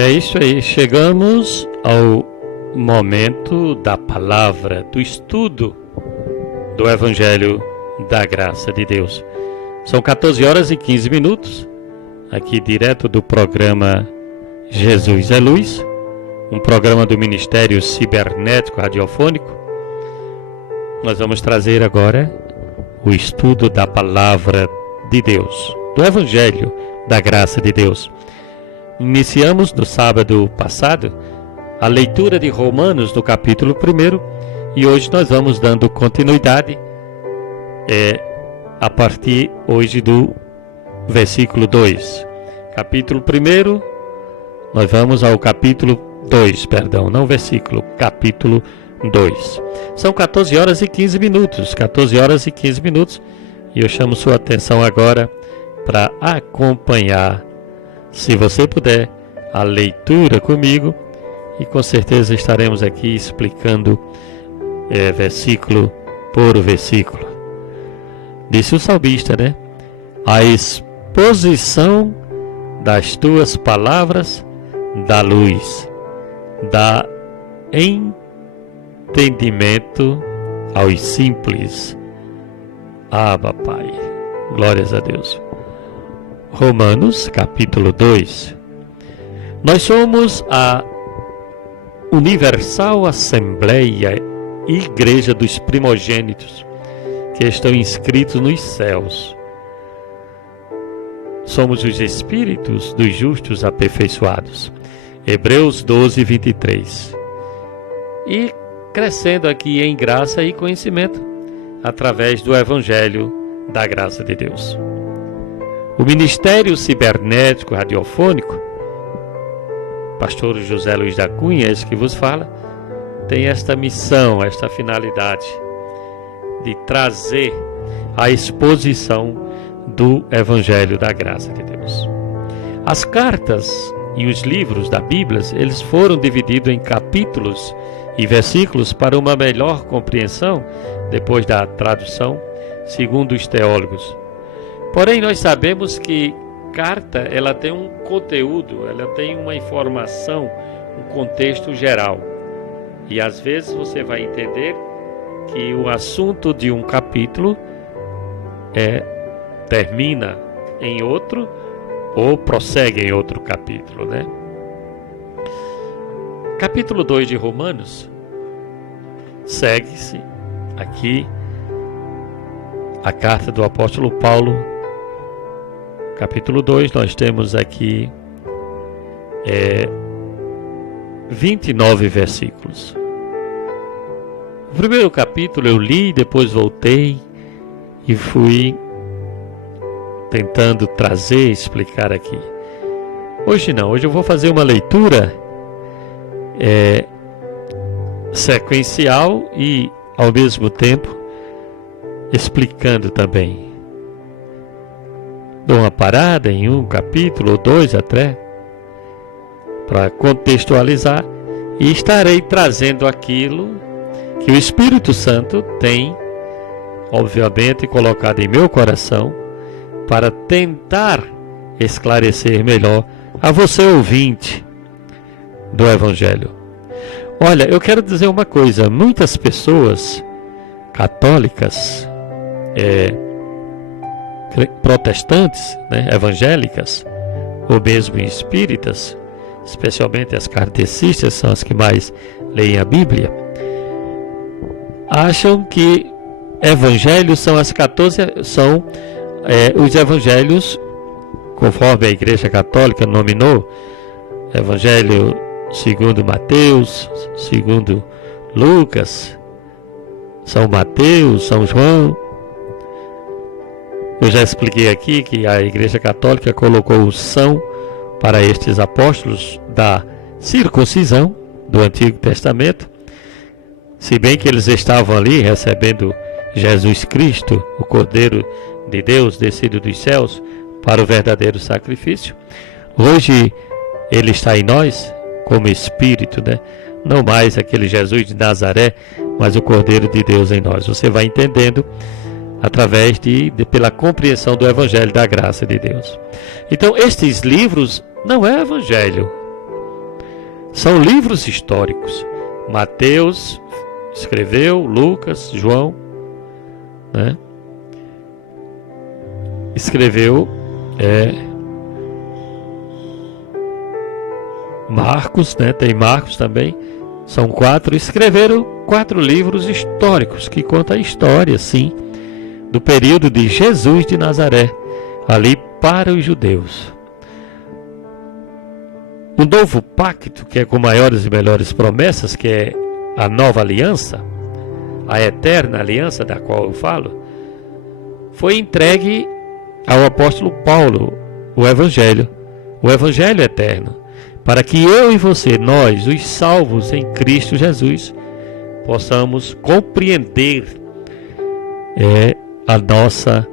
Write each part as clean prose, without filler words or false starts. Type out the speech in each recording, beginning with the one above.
É isso aí, chegamos ao momento da palavra, do estudo do Evangelho da Graça de Deus. São 14 horas e 15 minutos, aqui direto do programa Jesus é Luz, um programa do Ministério Cibernético Radiofônico. Nós vamos trazer agora o estudo da palavra de Deus, do Evangelho da Graça de Deus. Iniciamos no sábado passado a leitura de Romanos no capítulo 1 e hoje nós vamos dando continuidade a partir hoje do versículo 2. Capítulo 1, nós vamos ao capítulo 2, não versículo, capítulo 2. São 14 horas e 15 minutos, 14 horas e 15 minutos, e eu chamo sua atenção agora para acompanhar, se você puder, a leitura comigo, e com certeza estaremos aqui explicando versículo por versículo. Disse o salmista, né? A exposição das tuas palavras dá luz, dá entendimento aos simples. Pai, glórias a Deus. Romanos, capítulo 2. Nós somos a Universal Assembleia Igreja dos Primogênitos, que estão inscritos nos céus. Somos os Espíritos dos Justos aperfeiçoados. Hebreus 12, 23. E crescendo aqui em graça e conhecimento, através do Evangelho da Graça de Deus. O Ministério Cibernético Radiofônico, pastor José Luiz da Cunha, esse que vos fala, tem esta missão, esta finalidade de trazer a exposição do Evangelho da Graça de Deus. As cartas e os livros da Bíblia, eles foram divididos em capítulos e versículos para uma melhor compreensão depois da tradução, segundo os teólogos. Porém, nós sabemos que carta, ela tem um conteúdo, ela tem uma informação, um contexto geral. E às vezes você vai entender que o assunto de um capítulo termina em outro ou prossegue em outro capítulo, né? Capítulo 2 de Romanos, segue-se aqui a carta do apóstolo Paulo. Capítulo 2, nós temos aqui 29 versículos. O primeiro capítulo eu li, depois voltei e fui tentando trazer, explicar aqui. Hoje não, hoje eu vou fazer uma leitura sequencial e ao mesmo tempo explicando também. Dou uma parada em um capítulo ou dois até para contextualizar e estarei trazendo aquilo que o Espírito Santo tem, obviamente, colocado em meu coração para tentar esclarecer melhor a você, ouvinte do Evangelho. Olha, eu quero dizer uma coisa: muitas pessoas católicas, protestantes, né, evangélicas, ou mesmo espíritas, especialmente as kardecistas, são as que mais leem a Bíblia, acham que evangelhos são os evangelhos conforme a Igreja Católica nominou: Evangelho segundo Mateus, segundo Lucas, São Mateus, São João. Eu já expliquei aqui que a Igreja Católica colocou o São para estes apóstolos da circuncisão do Antigo Testamento, se bem que eles estavam ali recebendo Jesus Cristo, o Cordeiro de Deus descido dos céus para o verdadeiro sacrifício. Hoje ele está em nós como Espírito, né? Não mais aquele Jesus de Nazaré, mas o Cordeiro de Deus em nós. Você vai entendendo através pela compreensão do Evangelho da Graça de Deus. Então, estes livros não é Evangelho. São livros históricos. Mateus escreveu, Lucas, João, né? Escreveu Marcos, né? Tem Marcos também. São 4. Escreveram 4 livros históricos que contam a história, sim, do período de Jesus de Nazaré, ali para os judeus. O novo pacto, que é com maiores e melhores promessas, que é a nova aliança, a eterna aliança da qual eu falo, foi entregue ao apóstolo Paulo, o Evangelho eterno, para que eu e você, nós, os salvos em Cristo Jesus, possamos compreender a nossa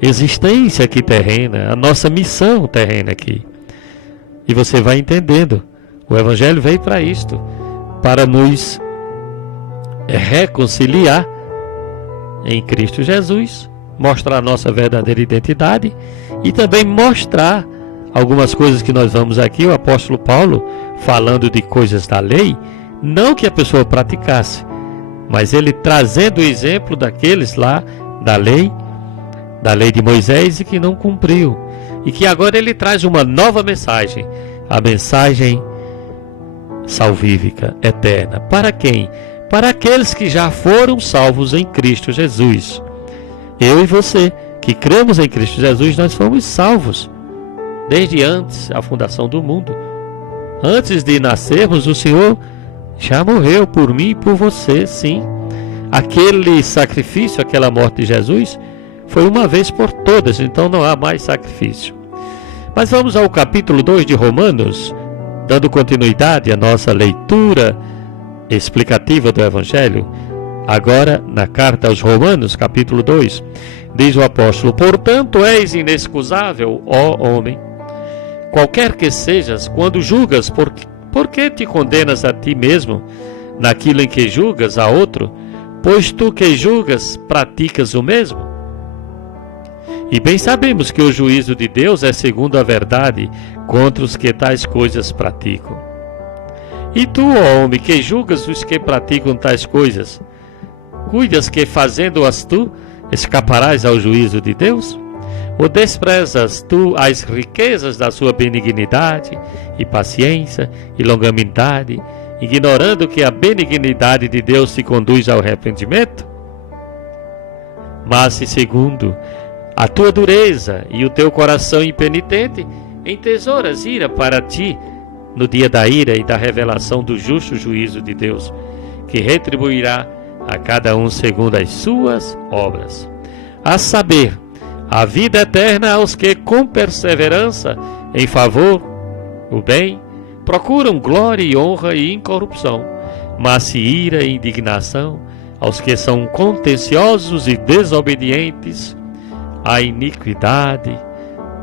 existência aqui terrena, a nossa missão terrena aqui. E você vai entendendo. O Evangelho veio para isto, para nos reconciliar em Cristo Jesus, mostrar a nossa verdadeira identidade e também mostrar algumas coisas que nós vamos aqui, o apóstolo Paulo falando de coisas da lei, não que a pessoa praticasse, mas ele trazendo o exemplo daqueles lá da lei de Moisés e que não cumpriu. E que agora ele traz uma nova mensagem, a mensagem salvífica, eterna. Para quem? Para aqueles que já foram salvos em Cristo Jesus. Eu e você, que cremos em Cristo Jesus, nós fomos salvos desde antes da fundação do mundo. Antes de nascermos, o Senhor já morreu por mim e por você, sim. Aquele sacrifício, aquela morte de Jesus, foi uma vez por todas, então não há mais sacrifício. Mas vamos ao capítulo 2 de Romanos, dando continuidade à nossa leitura explicativa do Evangelho. Agora, na carta aos Romanos, capítulo 2, diz o apóstolo: portanto, és inexcusável, ó homem, qualquer que sejas, quando julgas, por que te condenas a ti mesmo naquilo em que julgas a outro? Pois tu que julgas, praticas o mesmo. E bem sabemos que o juízo de Deus é segundo a verdade contra os que tais coisas praticam. E tu, ó homem, que julgas os que praticam tais coisas, cuidas que, fazendo-as tu, escaparás ao juízo de Deus? Ou desprezas tu as riquezas da sua benignidade e paciência e longanimidade, ignorando que a benignidade de Deus te conduz ao arrependimento? Mas se segundo a tua dureza e o teu coração impenitente entesouras ira para ti no dia da ira e da revelação do justo juízo de Deus, que retribuirá a cada um segundo as suas obras, a saber, a vida eterna aos que com perseverança em favor o bem procuram glória e honra e incorrupção, mas se ira e indignação aos que são contenciosos e desobedientes, a iniquidade,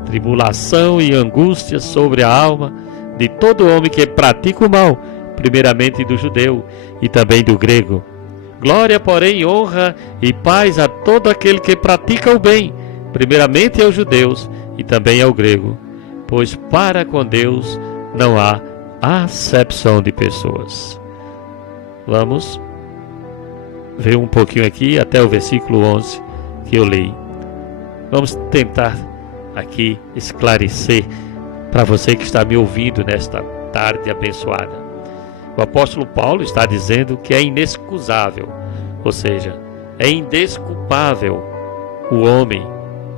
tribulação e angústia sobre a alma de todo homem que pratica o mal, primeiramente do judeu e também do grego. Glória, porém, honra e paz a todo aquele que pratica o bem, primeiramente aos judeus e também ao grego, pois para com Deus não há acepção de pessoas. Vamos ver um pouquinho aqui até o versículo 11 que eu li. Vamos tentar aqui esclarecer para você que está me ouvindo nesta tarde abençoada. O apóstolo Paulo está dizendo que é inexcusável, ou seja, é indesculpável o homem,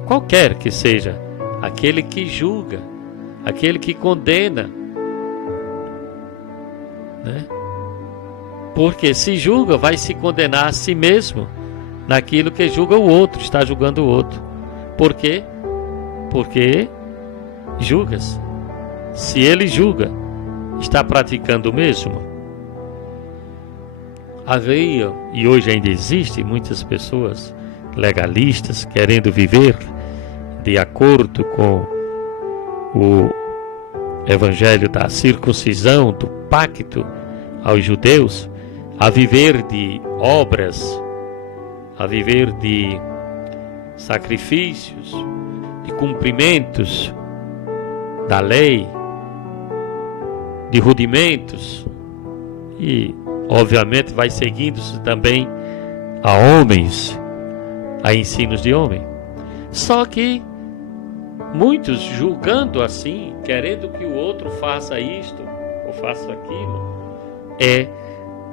qualquer que seja, aquele que julga, aquele que condena, né? Porque se julga, vai se condenar a si mesmo naquilo que julga o outro, está julgando o outro. Por quê? Porque julgas. Se ele julga, está praticando o mesmo. Havia, e hoje ainda existe, muitas pessoas legalistas querendo viver de acordo com o evangelho da circuncisão, do pacto aos judeus, a viver de obras, a viver de sacrifícios, de cumprimentos da lei, de rudimentos e, obviamente, vai seguindo-se também a homens, a ensinos de homem. Só que muitos julgando assim, querendo que o outro faça isto ou faça aquilo,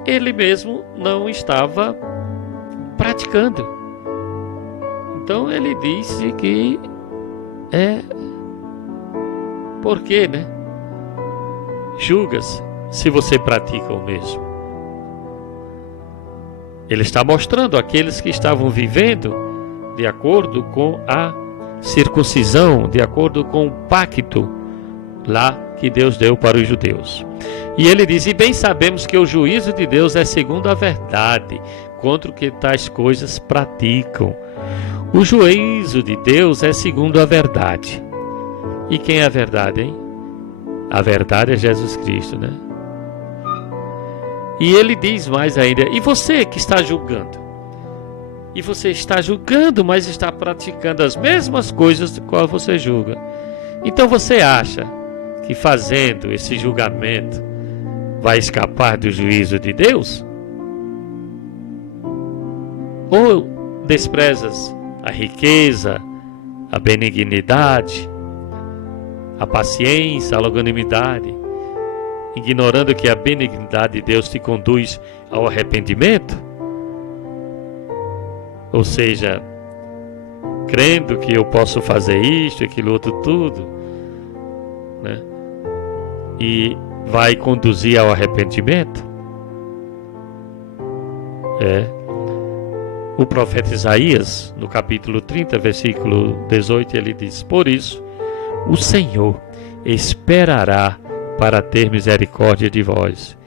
ele mesmo não estava praticando. Então ele disse que por quê, né? Julgas se você pratica o mesmo. Ele está mostrando aqueles que estavam vivendo de acordo com a circuncisão, de acordo com o pacto lá que Deus deu para os judeus. E ele diz: e bem sabemos que o juízo de Deus é segundo a verdade, contra o que tais coisas praticam. O juízo de Deus é segundo a verdade. E quem é a verdade, hein? A verdade é Jesus Cristo, né? E ele diz mais ainda: e você que está julgando? E você está julgando, mas está praticando as mesmas coisas do qual você julga. Então você acha que fazendo esse julgamento vai escapar do juízo de Deus? Ou desprezas a riqueza, a benignidade, a paciência, a longanimidade, ignorando que a benignidade de Deus te conduz ao arrependimento? Ou seja, crendo que eu posso fazer isto, aquilo outro, tudo, né? E vai conduzir ao arrependimento? O profeta Isaías, no capítulo 30, versículo 18, ele diz: por isso, o Senhor esperará para ter misericórdia de vós,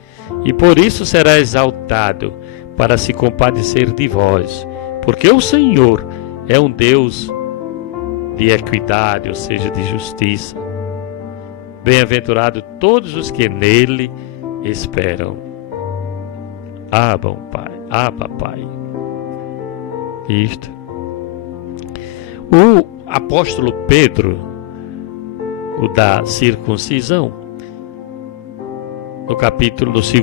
e por isso será exaltado para se compadecer de vós, porque o Senhor é um Deus de equidade, ou seja, de justiça. Bem-aventurado todos os que nele esperam. Abba, Pai, Abba, Pai. Isto. O apóstolo Pedro, o da circuncisão, no capítulo 2,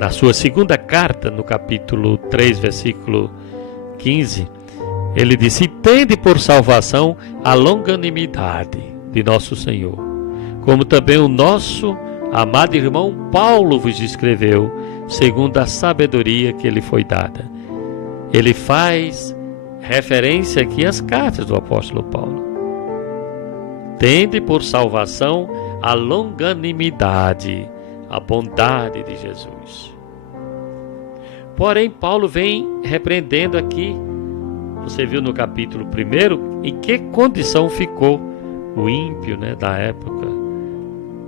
na sua segunda carta, no capítulo 3, versículo 15, ele disse: tende por salvação a longanimidade de nosso Senhor, como também o nosso amado irmão Paulo vos escreveu, segundo a sabedoria que lhe foi dada. Ele faz referência aqui às cartas do apóstolo Paulo. Tende por salvação a longanimidade, a bondade de Jesus. Porém, Paulo vem repreendendo aqui, você viu no capítulo 1, em que condição ficou o ímpio, né, da época,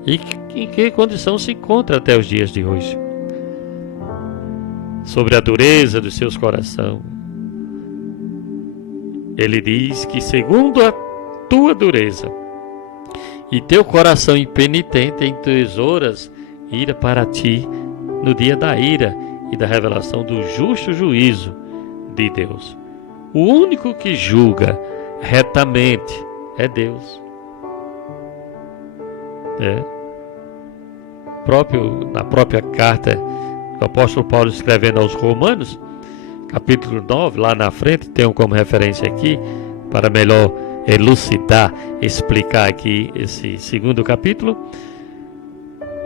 e em que condição se encontra até os dias de hoje. Sobre a dureza dos seus corações. Ele diz que segundo a tua dureza e teu coração impenitente entesouras ira para ti no dia da ira e da revelação do justo juízo de Deus. O único que julga retamente é Deus. Na própria carta o apóstolo Paulo escrevendo aos Romanos, capítulo 9, lá na frente, tenho como referência aqui, para melhor elucidar, explicar aqui esse segundo capítulo.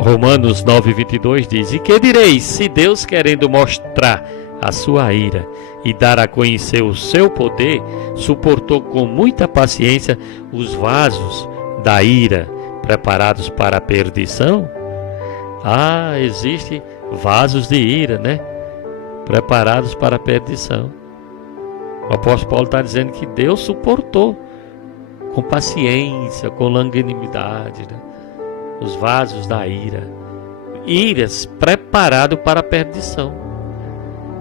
Romanos 9, 22 diz: e que direis, se Deus, querendo mostrar a sua ira e dar a conhecer o seu poder, suportou com muita paciência os vasos da ira preparados para a perdição? Existe vasos de ira, né? Preparados para a perdição. O apóstolo Paulo está dizendo que Deus suportou com paciência, com longanimidade, né, os vasos da ira. Iras preparados para a perdição.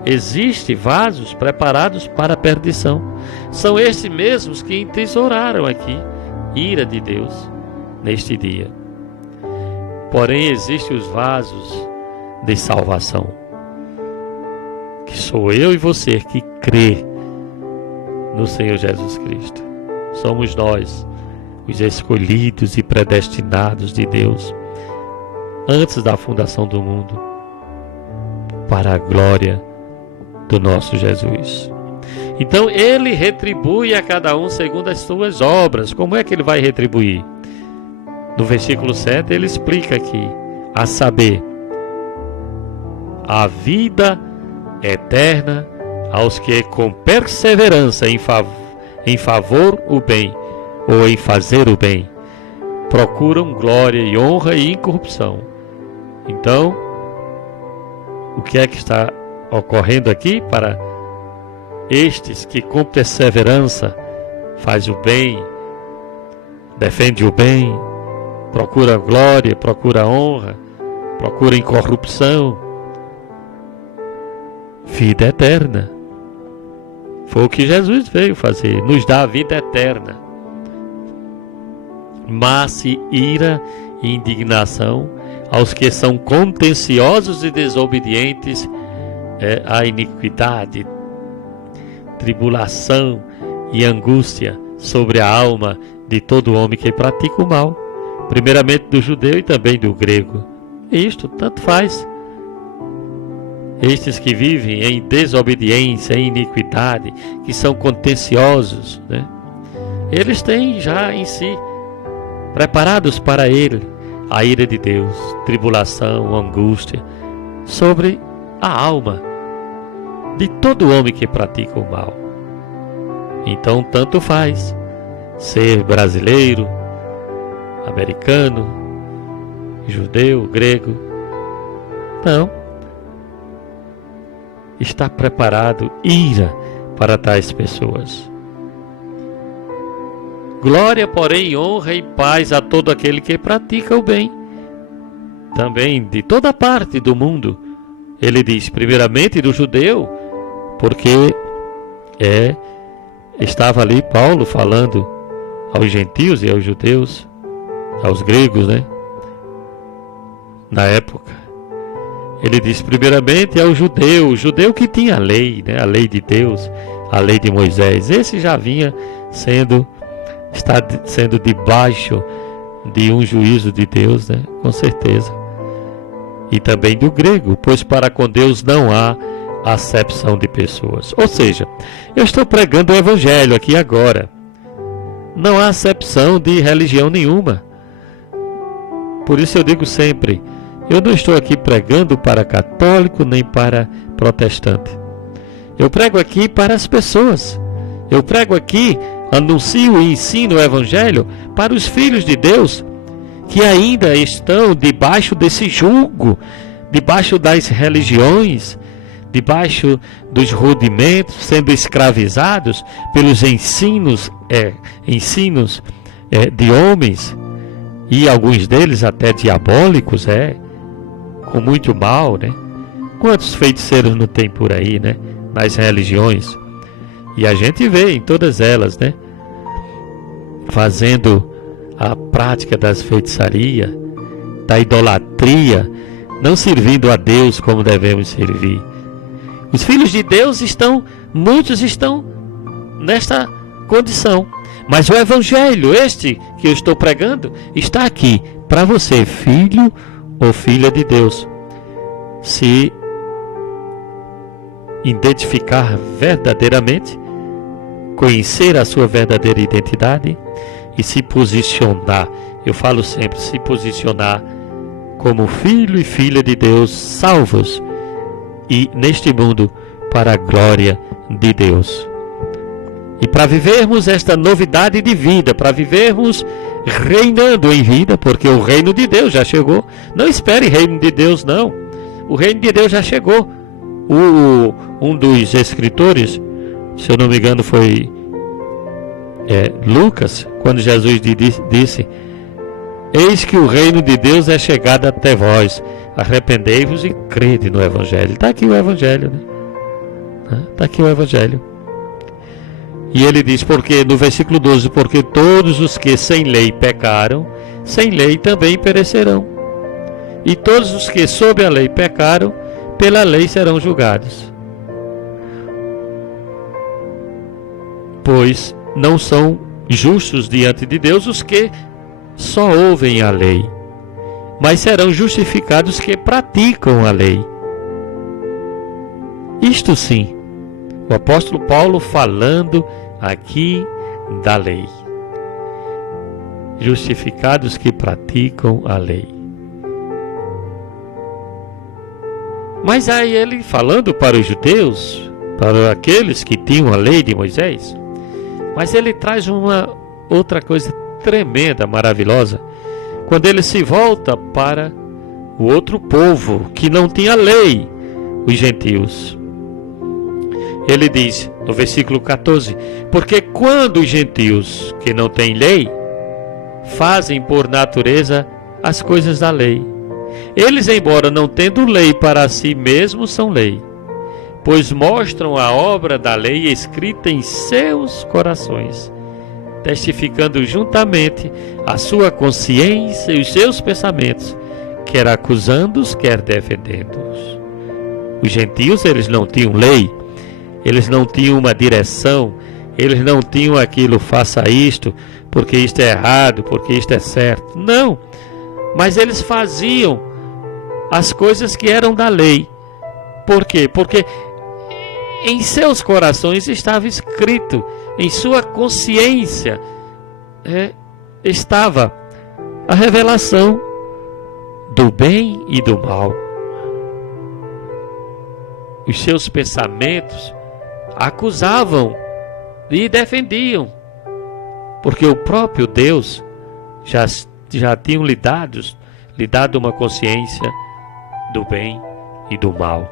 Existem vasos preparados para a perdição. São estes mesmos que entesouraram aqui ira de Deus neste dia. Porém, existem os vasos de salvação, que sou eu e você que crê no Senhor Jesus Cristo. Somos nós, os escolhidos e predestinados de Deus, antes da fundação do mundo, para a glória do nosso Jesus. Então ele retribui a cada um segundo as suas obras. Como é que ele vai retribuir? No versículo 7 ele explica aqui, a saber, a vida eterna aos que com perseverança em favor o bem, ou em fazer o bem, procuram glória e honra e incorrupção. Então, o que é que está ocorrendo aqui para estes que com perseverança faz o bem, defende o bem, procura glória, procura honra, procura incorrupção, vida eterna? Foi o que Jesus veio fazer, nos dá a vida eterna. Mas-se ira e indignação aos que são contenciosos e desobedientes à iniquidade, tribulação e angústia sobre a alma de todo homem que pratica o mal, primeiramente do judeu e também do grego. Isto tanto faz. Estes que vivem em desobediência, em iniquidade, que são contenciosos, né? Eles têm já em si preparados para ele a ira de Deus, tribulação, angústia sobre a alma de todo homem que pratica o mal. Então tanto faz ser brasileiro, americano, judeu, grego. Não. Está preparado ira para tais pessoas. Glória, porém, honra e paz a todo aquele que pratica o bem. Também de toda parte do mundo. Ele diz, primeiramente do judeu, porque estava ali Paulo falando aos gentios e aos judeus, aos gregos, né? Na época. Ele diz primeiramente ao judeu, o judeu que tinha a lei, né? A lei de Deus, a lei de Moisés. Esse já vinha está sendo debaixo de um juízo de Deus, né? Com certeza. E também do grego, pois para com Deus não há acepção de pessoas. Ou seja, eu estou pregando o evangelho aqui agora. Não há acepção de religião nenhuma. Por isso eu digo sempre, eu não estou aqui pregando para católico nem para protestante. Eu prego aqui para as pessoas. Eu prego aqui, anuncio e ensino o evangelho para os filhos de Deus que ainda estão debaixo desse jugo, debaixo das religiões, debaixo dos rudimentos, sendo escravizados pelos ensinos de homens, e alguns deles até diabólicos, com muito mal, né? Quantos feiticeiros não tem por aí, né? Nas religiões. E a gente vê em todas elas, né? Fazendo a prática das feitiçarias, da idolatria, não servindo a Deus como devemos servir. Os filhos de Deus muitos estão nesta condição. Mas o evangelho, este que eu estou pregando, está aqui para você, filho ou filha de Deus, se identificar verdadeiramente, conhecer a sua verdadeira identidade e se posicionar. Eu falo sempre, se posicionar como filho e filha de Deus, salvos e neste mundo para a glória de Deus. E para vivermos esta novidade de vida, para vivermos reinando em vida, porque o reino de Deus já chegou. Não espere reino de Deus, não. O reino de Deus já chegou. Um dos escritores, se eu não me engano foi Lucas, quando Jesus disse: eis que o reino de Deus é chegado até vós, arrependei-vos e crede no evangelho. Está aqui o evangelho, né? Está aqui o evangelho. E ele diz, porque no versículo 12, porque todos os que sem lei pecaram, sem lei também perecerão. E todos os que sob a lei pecaram, pela lei serão julgados. Pois não são justos diante de Deus os que só ouvem a lei mas serão justificados que praticam a lei. Isto sim, o apóstolo Paulo falando aqui da lei. Justificados que praticam a lei. Mas aí ele falando para os judeus, para aqueles que tinham a lei de Moisés, mas ele traz uma outra coisa tremenda, maravilhosa, quando ele se volta para o outro povo que não tinha lei, os gentios. Ele diz no versículo 14: porque quando os gentios que não têm lei fazem por natureza as coisas da lei, eles, embora não tendo lei para si mesmos, são lei, pois mostram a obra da lei escrita em seus corações, testificando juntamente a sua consciência e os seus pensamentos, quer acusando-os, quer defendendo-os. Os gentios, eles não tinham lei, eles não tinham uma direção, eles não tinham aquilo, faça isto, porque isto é errado, porque isto é certo. Não, mas eles faziam as coisas que eram da lei. Por quê? Porque em seus corações estava escrito, em sua consciência estava a revelação do bem e do mal. Os seus pensamentos acusavam e defendiam, porque o próprio Deus já tinha lhe dado uma consciência do bem e do mal.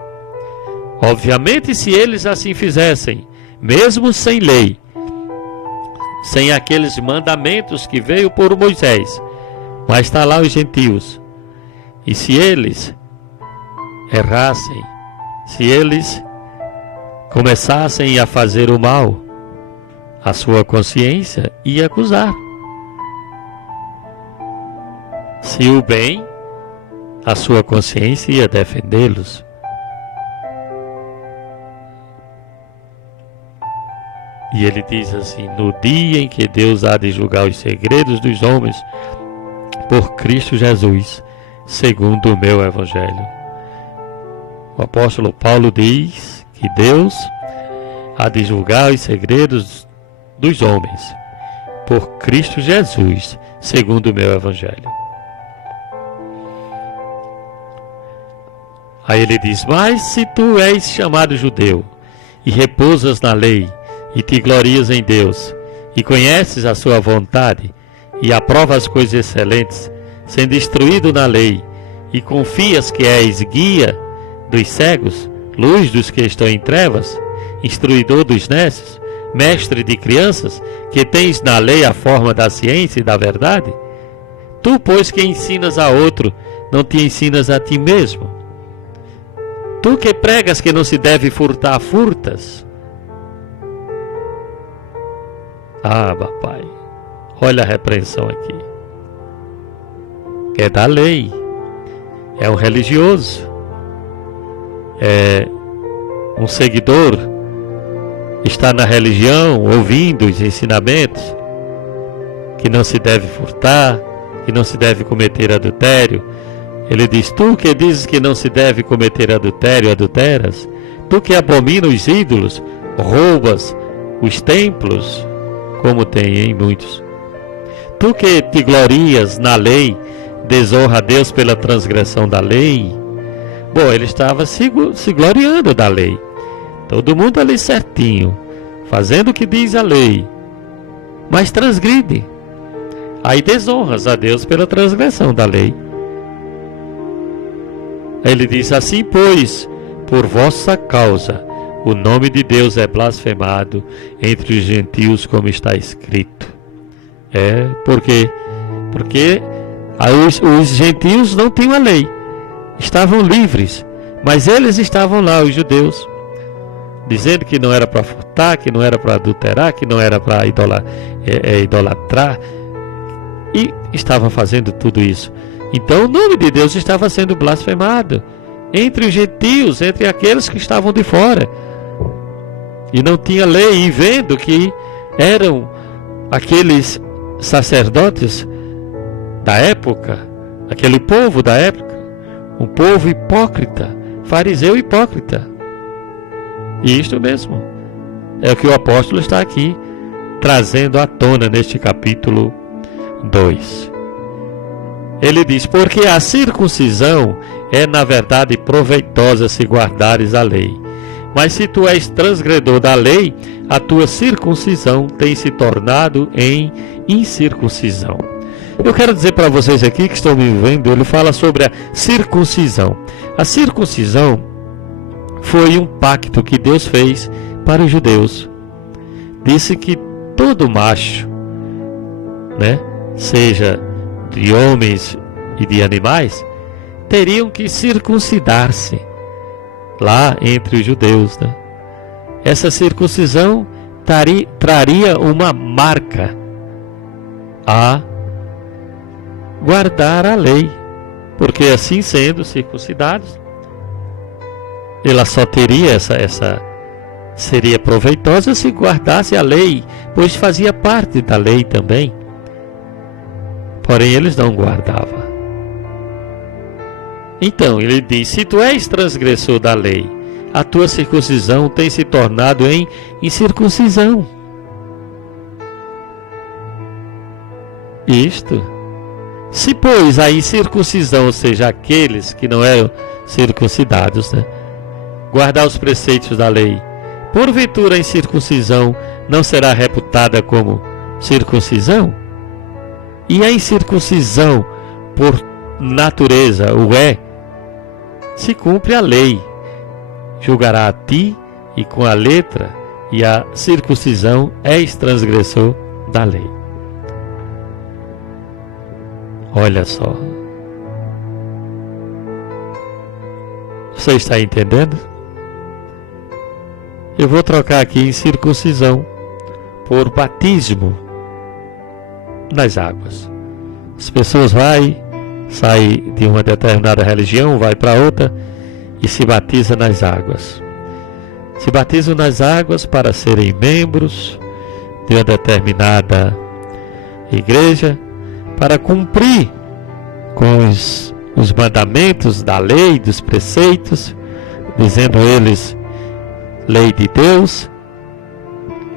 Obviamente, se eles assim fizessem, mesmo sem lei, sem aqueles mandamentos que veio por Moisés, mas está lá os gentios, e se eles errassem, se eles começassem a fazer o mal, a sua consciência ia acusar. Se o bem, a sua consciência ia defendê-los. E ele diz assim: no dia em que Deus há de julgar os segredos dos homens por Cristo Jesus, segundo o meu evangelho. O apóstolo Paulo diz que Deus há de julgar os segredos dos homens por Cristo Jesus, segundo o meu evangelho. Aí ele diz: mas se tu és chamado judeu e repousas na lei e te glorias em Deus e conheces a sua vontade e aprovas as coisas excelentes, sendo instruído na lei, e confias que és guia dos cegos, luz dos que estão em trevas, instruidor dos nécios, mestre de crianças, que tens na lei a forma da ciência e da verdade, tu, pois, que ensinas a outro, não te ensinas a ti mesmo? Tu que pregas que não se deve furtar, furtas? Ah, papai, olha a repreensão aqui. É da lei, é um religioso, é um seguidor, está na religião, ouvindo os ensinamentos, que não se deve furtar, que não se deve cometer adultério. Ele diz: tu que dizes que não se deve cometer adultério, adulteras? Tu que abomina os ídolos, roubas os templos, como tem em muitos? Tu que te glorias na lei, desonra a Deus pela transgressão da lei? Bom, ele estava se gloriando da lei. Todo mundo ali certinho, fazendo o que diz a lei, mas transgride. Aí desonras a Deus pela transgressão da lei. Ele diz assim: pois, por vossa causa, o nome de Deus é blasfemado entre os gentios, como está escrito. Porque os gentios não tinham a lei, estavam livres, mas eles estavam lá, os judeus, dizendo que não era para furtar, que não era para adulterar, que não era para idolatrar, e estavam fazendo tudo isso. Então o nome de Deus estava sendo blasfemado entre os gentios, entre aqueles que estavam de fora e não tinha lei, e vendo que eram aqueles sacerdotes da época, aquele povo da época, um povo hipócrita, fariseu hipócrita. E isto mesmo é o que o apóstolo está aqui trazendo à tona neste capítulo 2. Ele diz: porque a circuncisão é na verdade proveitosa se guardares a lei. Mas se tu és transgredor da lei, a tua circuncisão tem se tornado em incircuncisão. Eu quero dizer para vocês aqui que estão me vendo, ele fala sobre a circuncisão. A circuncisão foi um pacto que Deus fez para os judeus. Disse que todo macho, seja de homens e de animais, teriam que circuncidar-se lá entre os judeus. Essa circuncisão traria uma marca a guardar a lei, porque assim sendo circuncidados, ela só teria seria proveitosa se guardasse a lei, pois fazia parte da lei também. Porém eles não guardavam. Então ele diz: se tu és transgressor da lei, a tua circuncisão tem se tornado em incircuncisão. Isto, se pois a incircuncisão, ou seja, aqueles que não eram circuncidados, guardar os preceitos da lei, porventura a incircuncisão não será reputada como circuncisão? E a incircuncisão, por natureza, o é, se cumpre a lei, julgará a ti, e com a letra e a circuncisão és transgressor da lei. Olha só. Você está entendendo? Eu vou trocar aqui em circuncisão por batismo nas águas. As pessoas saem de uma determinada religião, vai para outra e se batiza nas águas. Se batizam nas águas para serem membros de uma determinada igreja, para cumprir com os mandamentos da lei, dos preceitos, dizendo eles lei de Deus.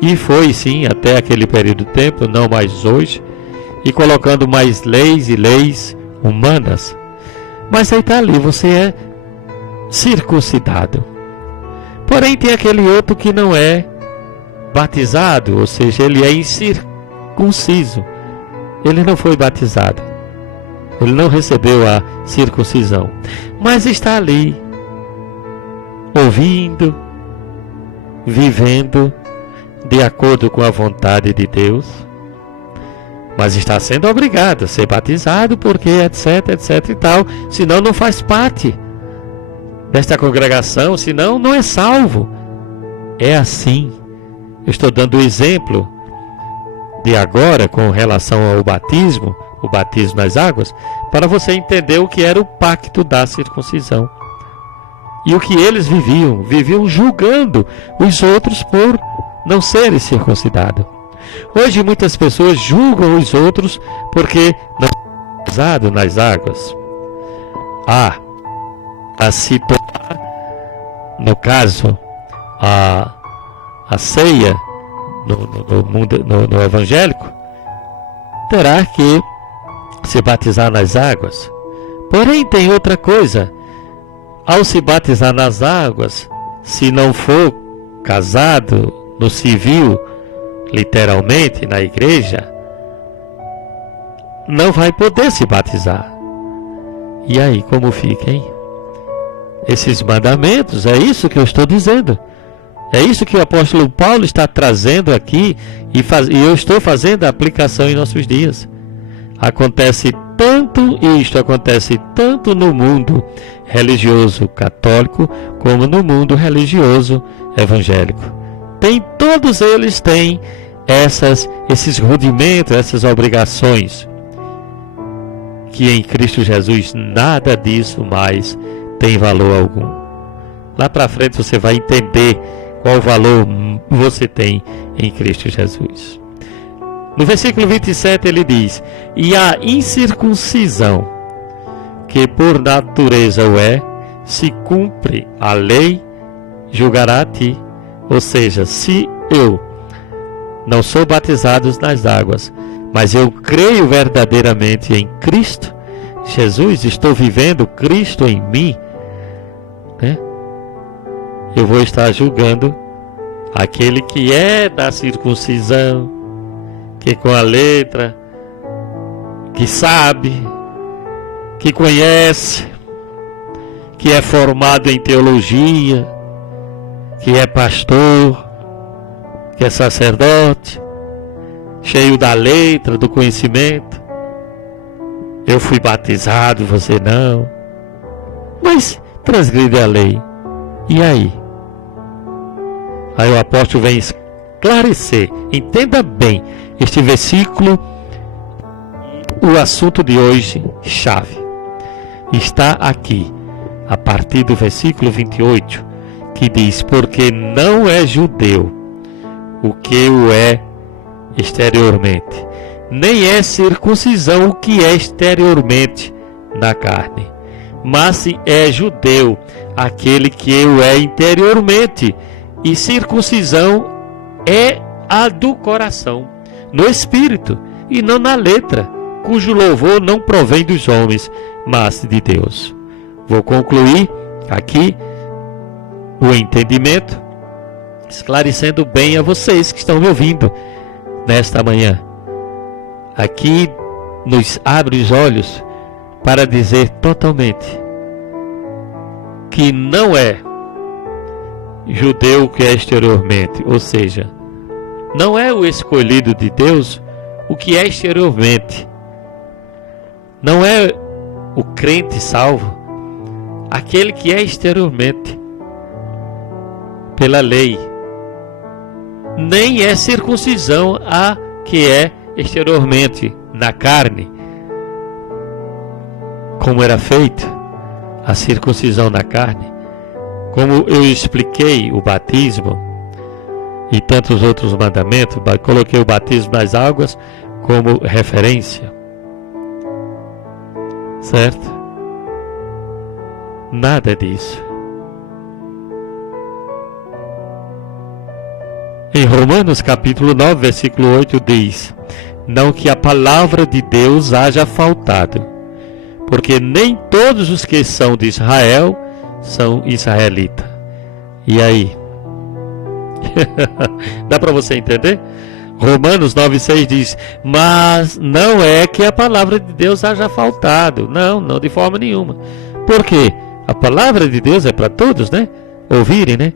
E foi sim até aquele período de tempo, não mais hoje, e colocando mais leis e leis humanas. Mas aí está ali, você é circuncidado. Porém tem aquele outro que não é batizado, ou seja, ele é incircunciso. Ele não foi batizado, ele não recebeu a circuncisão, mas está ali, ouvindo, vivendo de acordo com a vontade de Deus, mas está sendo obrigado a ser batizado, porque etc, etc e tal, senão não faz parte desta congregação, senão não é salvo. É assim. Eu estou dando o exemplo de agora com relação ao batismo, o batismo nas águas, para você entender o que era o pacto da circuncisão. E o que eles viviam julgando os outros por não serem circuncidados. Hoje muitas pessoas julgam os outros porque não são batizados nas águas. A se tomar, no caso, a ceia no evangélico, terá que se batizar nas águas. Porém tem outra coisa: ao se batizar nas águas, se não for casado no civil, literalmente na igreja, não vai poder se batizar. E aí como fica, hein? Esses mandamentos, é isso que eu estou dizendo. É isso que o apóstolo Paulo está trazendo aqui e eu estou fazendo a aplicação em nossos dias. Acontece tanto no mundo religioso católico como no mundo religioso evangélico. Todos eles têm esses rudimentos, essas obrigações, que em Cristo Jesus nada disso mais tem valor algum. Lá para frente você vai entender qual valor você tem em Cristo Jesus. No versículo 27 ele diz: e a incircuncisão que por natureza o é, se cumpre a lei, julgará a ti. Ou seja, se eu não sou batizado nas águas, mas eu creio verdadeiramente em Cristo Jesus, estou vivendo Cristo em mim, né? Eu vou estar julgando aquele que é da circuncisão, que com a letra, que sabe, que conhece, que é formado em teologia, que é pastor, que é sacerdote, cheio da letra, do conhecimento. Eu fui batizado, você não. Mas transgride a lei. E aí? Aí o apóstolo vem esclarecer. Entenda bem este versículo. O assunto de hoje, chave, está aqui, a partir do versículo 28, que diz: porque não é judeu o que o é exteriormente, nem é circuncisão o que é exteriormente na carne, mas se é judeu aquele que o é interiormente, e circuncisão é a do coração, no espírito e não na letra, cujo louvor não provém dos homens, mas de Deus. Vou concluir aqui o entendimento, esclarecendo bem a vocês que estão me ouvindo nesta manhã. Aqui nos abre os olhos para dizer totalmente que não é judeu que é exteriormente, ou seja, não é o escolhido de Deus o que é exteriormente. Não é o crente salvo aquele que é exteriormente pela lei, nem é circuncisão a que é exteriormente na carne, como era feita a circuncisão na carne, como eu expliquei o batismo e tantos outros mandamentos. Coloquei o batismo nas águas como referência, certo? Nada disso. Em Romanos capítulo 9, versículo 8 diz: não que a palavra de Deus haja faltado, porque nem todos os que são de Israel são israelitas. E aí? Dá para você entender? Romanos 9,6 diz: mas não é que a palavra de Deus haja faltado. Não, não de forma nenhuma. Por quê? A palavra de Deus é para todos, né? Ouvirem, né?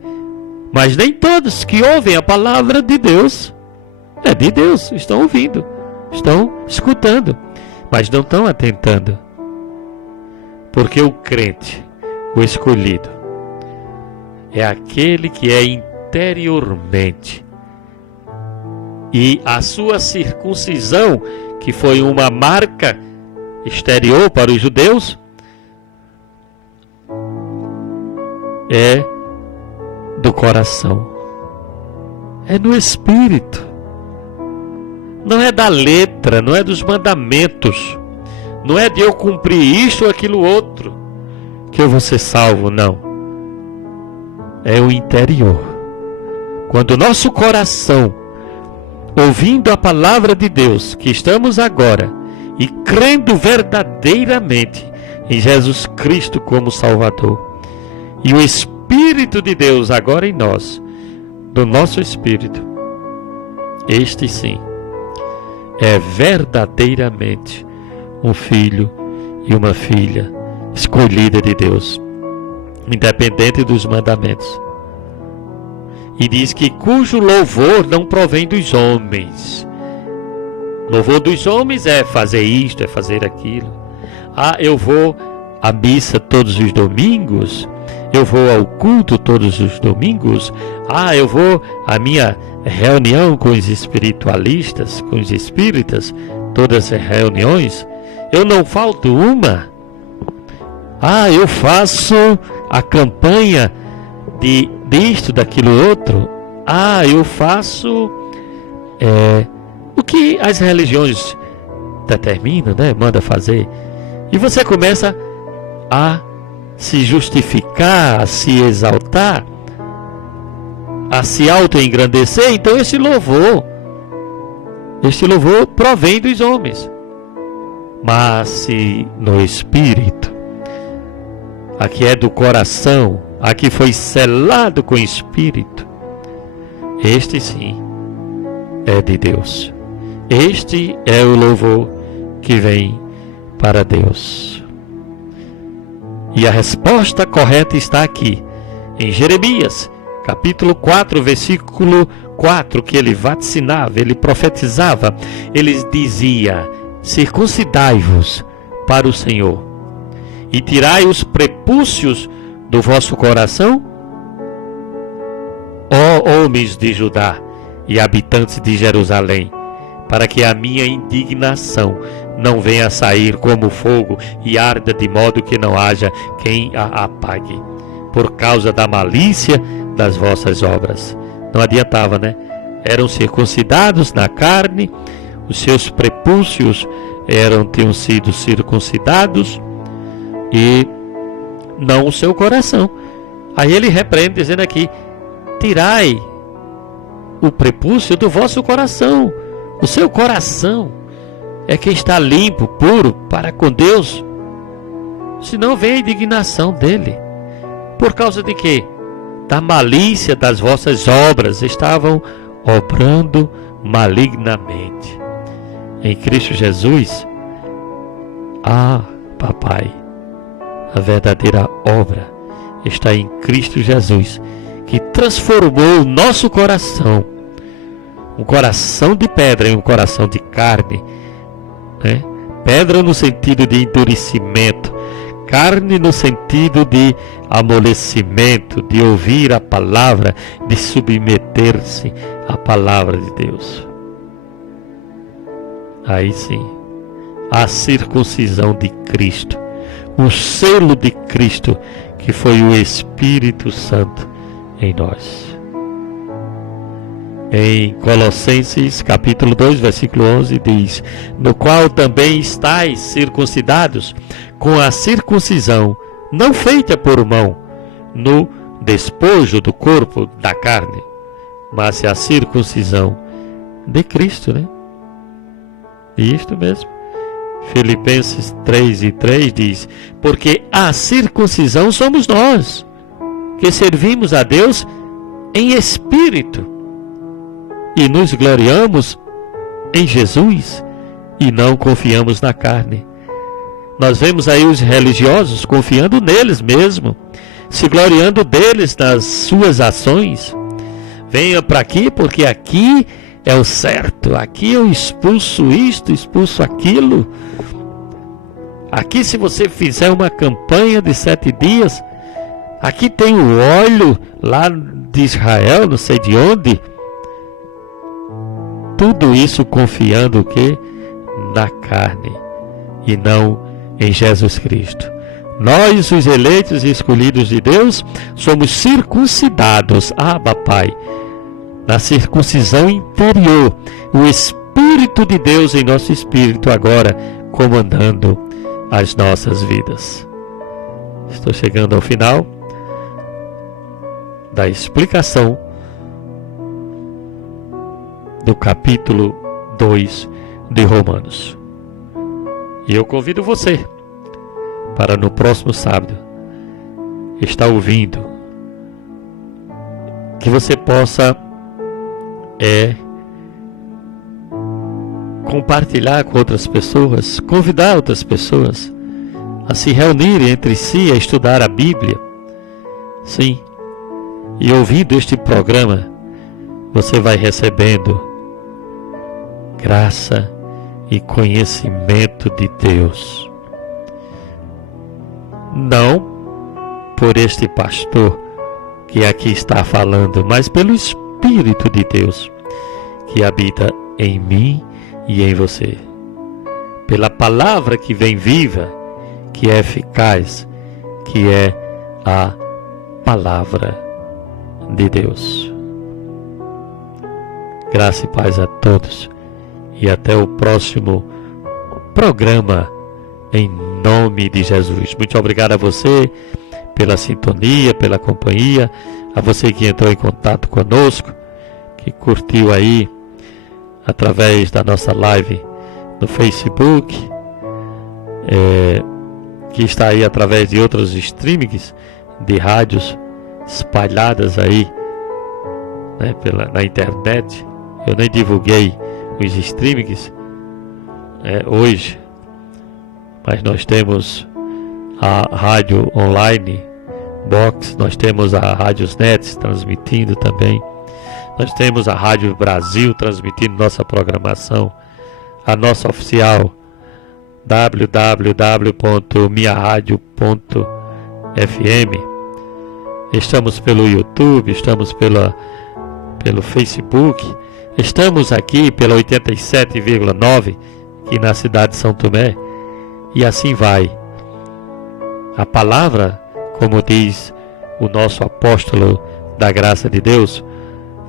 Mas nem todos que ouvem a palavra de Deus é de Deus. Estão ouvindo, estão escutando, mas não estão atentando. Porque o crente, o escolhido, é aquele que é interiormente. E a sua circuncisão, que foi uma marca exterior para os judeus, é do coração, é no espírito, não é da letra, não é dos mandamentos, não é de eu cumprir isto ou aquilo outro que eu vou ser salvo, não. É o interior. Quando o nosso coração, ouvindo a palavra de Deus, que estamos agora, e crendo verdadeiramente em Jesus Cristo como Salvador, e o Espírito de Deus agora em nós, do nosso espírito, este sim é verdadeiramente um filho e uma filha escolhida de Deus, independente dos mandamentos. E diz que cujo louvor não provém dos homens. Louvor dos homens é fazer isto, é fazer aquilo. Ah, eu vou à missa todos os domingos, eu vou ao culto todos os domingos, ah, eu vou à minha reunião com os espiritualistas, com os espíritas, todas as reuniões, eu não falto uma. Ah, eu faço a campanha disto, daquilo outro. Ah, eu faço o que as religiões determinam, né? Manda fazer. E você começa a se justificar, a se exaltar, a se auto-engrandecer, então este louvor provém dos homens. Mas se no Espírito, aqui é do coração, aqui foi selado com o Espírito, este sim é de Deus. Este é o louvor que vem para Deus. E a resposta correta está aqui, em Jeremias, capítulo 4, versículo 4, que ele vaticinava, ele profetizava, ele dizia: circuncidai-vos para o Senhor, e tirai os prepúcios do vosso coração, ó homens de Judá e habitantes de Jerusalém, para que a minha indignação não venha a sair como fogo e arda de modo que não haja quem a apague, por causa da malícia das vossas obras. Não adiantava, né? Eram circuncidados na carne, os seus prepúcios tinham sido circuncidados e não o seu coração. Aí ele repreende dizendo aqui: tirai o prepúcio do vosso coração. O seu coração é que está limpo, puro para com Deus, senão vem a indignação dele. Por causa de quê? Da malícia das vossas obras, estavam obrando malignamente. Em Cristo Jesus, papai, a verdadeira obra está em Cristo Jesus, que transformou o nosso coração, um coração de pedra em um coração de carne, né? Pedra no sentido de endurecimento, carne no sentido de amolecimento, de ouvir a palavra, de submeter-se à palavra de Deus. Aí sim, a circuncisão de Cristo, o selo de Cristo, que foi o Espírito Santo em nós. Em Colossenses capítulo 2, versículo 11 diz: no qual também estáis circuncidados com a circuncisão não feita por mão, no despojo do corpo da carne, mas a circuncisão de Cristo, né? Isto mesmo. Filipenses 3:3 diz: porque a circuncisão somos nós, que servimos a Deus em espírito, e nos gloriamos em Jesus, e não confiamos na carne. Nós vemos aí os religiosos confiando neles mesmo, se gloriando deles nas suas ações. Venha para aqui, porque aqui é o certo, aqui eu expulso isto, expulso aquilo. Aqui, se você fizer uma campanha de 7 dias, aqui tem o óleo lá de Israel, não sei de onde. Tudo isso confiando o quê? Na carne e não em Jesus Cristo. Nós, os eleitos e escolhidos de Deus, somos circuncidados, Pai, na circuncisão interior, o Espírito de Deus em nosso espírito agora comandando as nossas vidas. Estou chegando ao final da explicação do capítulo 2 de Romanos. E eu convido você para no próximo sábado estar ouvindo, que você possa compartilhar com outras pessoas, convidar outras pessoas a se reunirem entre si, a estudar a Bíblia. Sim, e ouvindo este programa, você vai recebendo graça e conhecimento de Deus. Não por este pastor que aqui está falando, mas pelo Espírito de Deus que habita em mim e em você. Pela palavra que vem viva, que é eficaz, que é a palavra de Deus. Graça e paz a todos. E até o próximo programa, em nome de Jesus. Muito obrigado a você pela sintonia, pela companhia, a você que entrou em contato conosco, que curtiu aí através da nossa live no Facebook, que está aí através de outros streamings de rádios espalhadas aí, né, na internet. Eu nem divulguei os streamings hoje, mas nós temos a rádio online Box, nós temos a Rádios Net transmitindo também, nós temos a Rádio Brasil transmitindo nossa programação, a nossa oficial www.miaradio.fm. Estamos pelo YouTube, estamos pelo Facebook, estamos aqui pela 87,9 aqui na cidade de São Tomé, e assim vai. A palavra, como diz o nosso apóstolo da graça de Deus,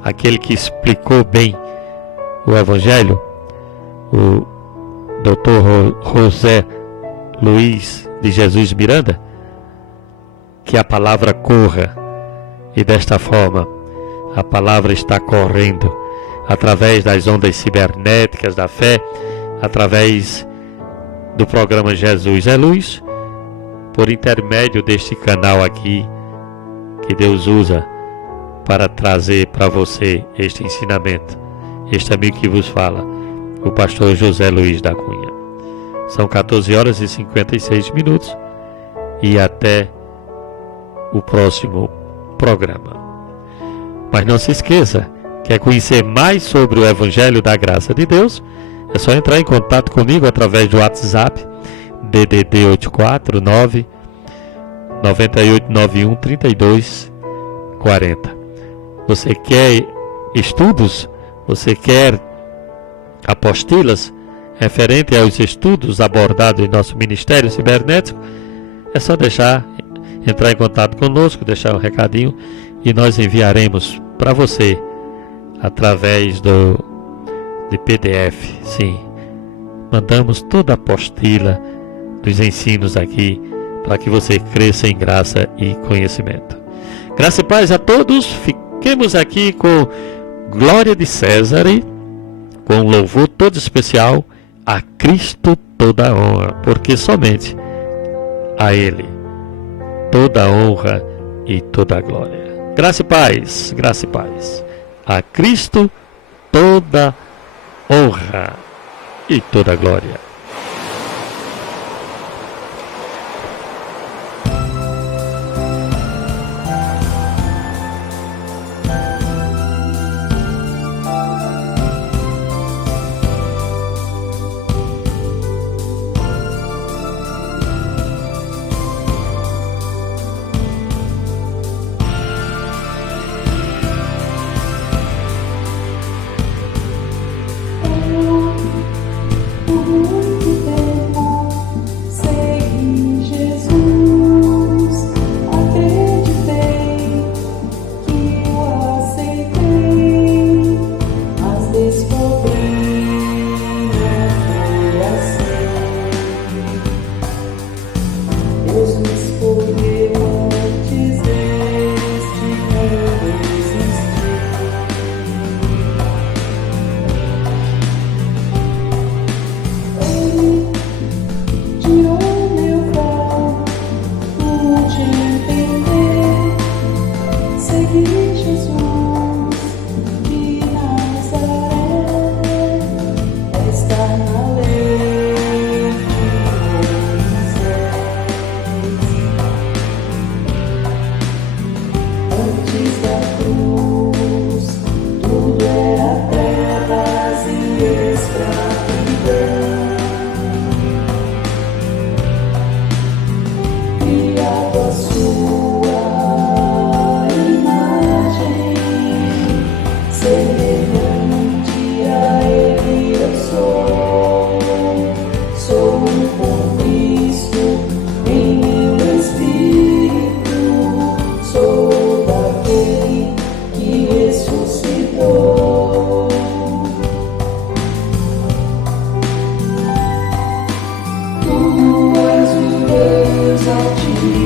aquele que explicou bem o Evangelho, o Dr. José Luiz de Jesus Miranda, que a palavra corra, e desta forma a palavra está correndo através das ondas cibernéticas da fé, através do programa Jesus é Luz, por intermédio deste canal aqui que Deus usa para trazer para você este ensinamento. Este amigo que vos fala, o pastor José Luiz da Cunha. São 14 horas e 56 minutos e até o próximo programa. Mas não se esqueça, quer conhecer mais sobre o Evangelho da Graça de Deus? É só entrar em contato comigo através do WhatsApp DDD 849 9891 3240. Você quer estudos? Você quer apostilas referente aos estudos abordados em nosso Ministério Cibernético? É só entrar em contato conosco, deixar um recadinho e nós enviaremos para você através de PDF. Sim, mandamos toda a apostila dos ensinos aqui para que você cresça em graça e conhecimento. Graça e paz a todos. Fiquemos aqui com Glória de César, com um louvor todo especial a Cristo toda a honra, porque somente a Ele toda a honra e toda a glória. Graça e paz, graça e paz. A Cristo toda honra e toda a glória.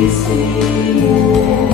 Senhor.